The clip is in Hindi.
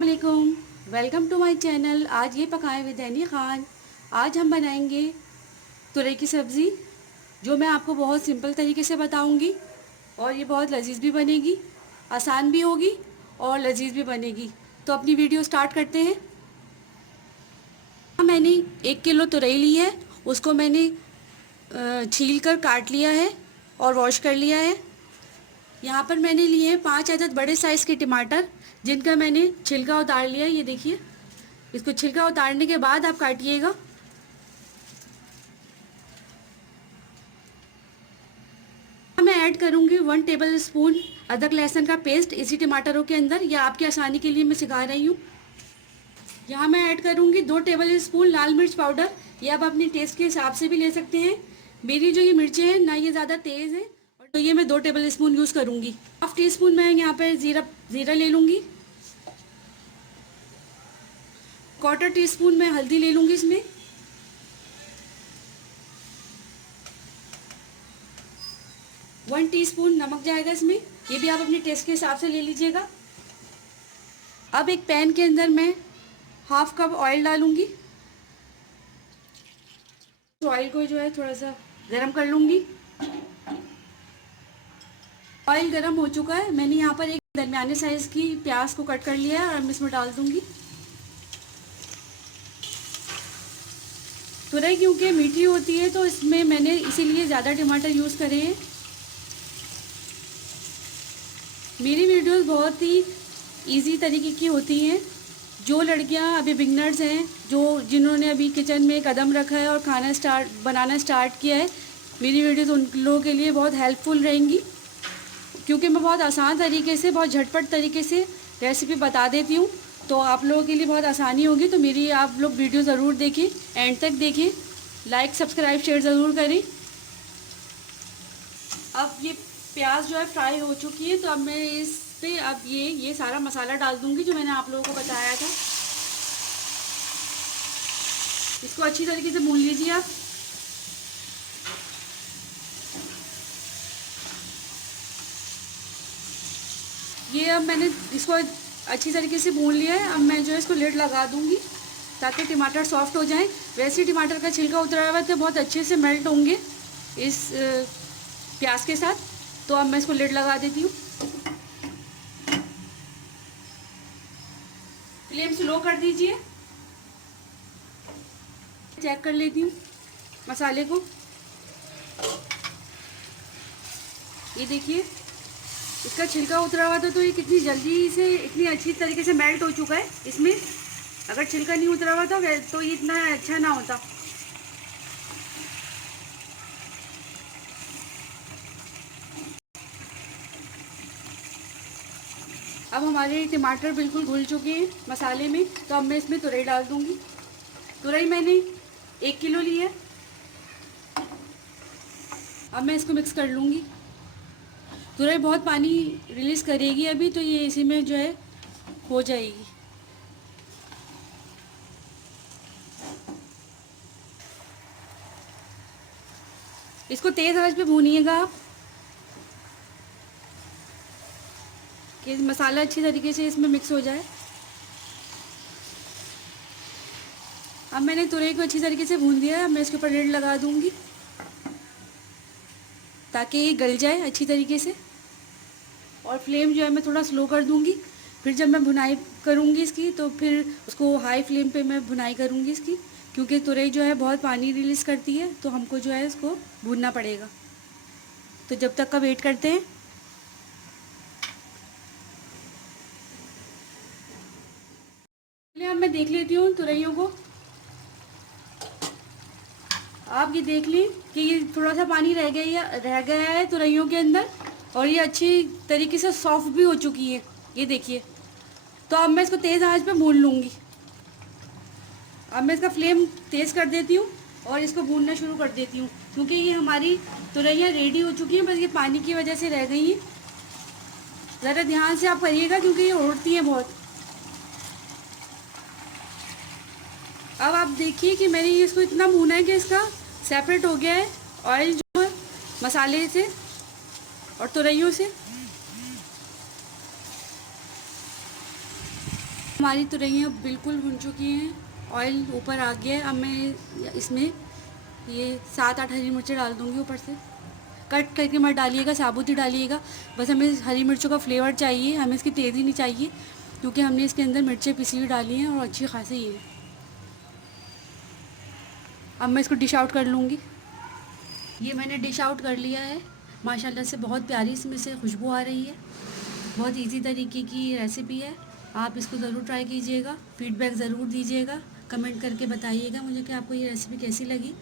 वालेकुम, वेलकम टू माय चैनल। आज ये पकाएं विद एनी खान। आज हम बनाएंगे तुरई की सब्ज़ी, जो मैं आपको बहुत सिंपल तरीके से बताऊंगी और ये बहुत लजीज भी बनेगी, आसान भी होगी और लजीज भी बनेगी। तो अपनी वीडियो स्टार्ट करते हैं। मैंने 1 किलो तुरई ली है, उसको मैंने छील कर काट लिया है और वॉश कर लिया है। यहाँ पर मैंने लिए हैं 5 अदद बड़े साइज़ के टमाटर, जिनका मैंने छिलका उतार लिया है। ये देखिए, इसको छिलका उतारने के बाद आप काटिएगा। मैं ऐड करूँगी 1 टेबल स्पून अदरक लहसुन का पेस्ट इसी टमाटरों के अंदर। या आपकी आसानी के लिए मैं सिखा रही हूँ। यहाँ मैं ऐड करूँगी 2 टेबल स्पून लाल मिर्च पाउडर। ये आप अपने टेस्ट के हिसाब से भी ले सकते हैं। मेरी जो ये मिर्चें हैं ना, ये ज़्यादा तेज़ है, और तो ये मैं 2 टेबल स्पून यूज़ करूँगी। हाफ टी स्पून मैं यहाँ पे ज़ीरा ले लूँगी। 1/4 टीस्पून मैं हल्दी ले लूँगी इसमें। 1 टीस्पून नमक जाएगा इसमें। ये भी आप अपने टेस्ट के हिसाब से ले लीजिएगा। अब एक पैन के अंदर मैं 1/2 कप ऑयल डालूँगी। ऑयल को जो है थोड़ा सा गरम कर लूँगी। ऑयल गरम हो चुका है। मैंने यहाँ पर एक दरमियाने साइज़ की प्याज को कट कर लिया है और मैं इसमें डाल दूँगी। तुरई क्योंकि मीठी होती है, तो इसमें मैंने इसीलिए ज़्यादा टमाटर यूज़ करे हैं। मेरी वीडियोस बहुत ही इजी तरीके की होती हैं। जो लड़कियां अभी बिगनर्स हैं, जिन्होंने अभी किचन में कदम रखा है और बनाना स्टार्ट किया है, मेरी वीडियोस उन लोगों के लिए बहुत हेल्पफुल रहेंगी, क्योंकि मैं बहुत आसान तरीके से, बहुत झटपट तरीके से रेसिपी बता देती हूँ। तो आप लोगों के लिए बहुत आसानी होगी। तो मेरी आप लोग वीडियो ज़रूर देखें, एंड तक देखें, लाइक सब्सक्राइब शेयर ज़रूर करें। अब ये प्याज जो है फ्राई हो चुकी है, तो अब मैं इस पे अब ये सारा मसाला डाल दूंगी जो मैंने आप लोगों को बताया था। इसको अच्छी तरीके से भून लीजिए आप। ये अब मैंने इसको अच्छी तरीके से भून लिया है। अब मैं जो है इसको लिड लगा दूंगी ताकि टमाटर सॉफ्ट हो जाएं। वैसे ही टमाटर का छिलका उतरा हुआ तो बहुत अच्छे से मेल्ट होंगे इस प्याज के साथ। तो अब मैं इसको लिड लगा देती हूँ। फ्लेम स्लो कर दीजिए। चेक कर लेती हूँ मसाले को। ये देखिए, इसका छिलका उतरा हुआ था, तो ये कितनी जल्दी से, इतनी अच्छी तरीके से मेल्ट हो चुका है इसमें। अगर छिलका नहीं उतरा हुआ था तो ये इतना अच्छा ना होता। अब हमारे टमाटर बिल्कुल घुल चुके हैं मसाले में। तो अब मैं इसमें तुरई डाल दूंगी। तुरई मैंने 1 किलो ली है। अब मैं इसको मिक्स कर लूँगी। तुरई बहुत पानी रिलीज़ करेगी अभी, तो ये इसी में जो है हो जाएगी। इसको तेज़ आंच पे भूनिएगा आप, कि मसाला अच्छी तरीके से इसमें मिक्स हो जाए। अब मैंने तुरई को अच्छी तरीके से भून दिया है। अब मैं इसके ऊपर लिड लगा दूंगी ताकि ये गल जाए अच्छी तरीके से। और फ्लेम जो है मैं थोड़ा स्लो कर दूंगी। फिर जब मैं भुनाई करूंगी इसकी, तो फिर उसको हाई फ्लेम पे मैं भुनाई करूंगी इसकी, क्योंकि तुरई जो है बहुत पानी रिलीज़ करती है, तो हमको जो है इसको भूनना पड़ेगा। तो जब तक का वेट करते हैं। अब मैं देख लेती हूँ तुरइयों को। आप ये देख लें कि ये थोड़ा सा पानी रह गया है तुरइयों के अंदर, और ये अच्छी तरीके से सॉफ्ट भी हो चुकी है। ये देखिए। तो अब मैं इसको तेज़ आंच पे भून लूँगी। अब मैं इसका फ्लेम तेज़ कर देती हूँ और इसको भूनना शुरू कर देती हूँ, क्योंकि ये हमारी तुरइयाँ रेडी हो चुकी हैं, बस ये पानी की वजह से रह गई हैं। ज़रा ध्यान से आप करिएगा, क्योंकि ये उड़ती हैं बहुत। अब आप देखिए कि मैंने इसको इतना भूना है कि इसका सेपरेट हो गया है ऑयल जो है मसाले से और तुरइयों से। हमारी तुरैयाँ बिल्कुल भुन चुकी हैं, ऑयल ऊपर आ गया है। अब मैं इसमें ये 7-8 हरी मिर्चें डाल दूँगी ऊपर से। कट करके मत डालिएगा, साबुत ही डालिएगा। बस हमें हरी मिर्चों का फ्लेवर चाहिए, हमें इसकी तेज़ी नहीं चाहिए, क्योंकि हमने इसके अंदर मिर्चें पिसी हुई डाली हैं और अच्छी खासी है। अब मैं इसको डिश आउट कर लूँगी। ये मैंने डिश आउट कर लिया है। माशाल्लाह से बहुत प्यारी इसमें से खुशबू आ रही है। बहुत इजी तरीके की रेसिपी है, आप इसको ज़रूर ट्राई कीजिएगा। फीडबैक ज़रूर दीजिएगा, कमेंट करके बताइएगा मुझे कि आपको ये रेसिपी कैसी लगी।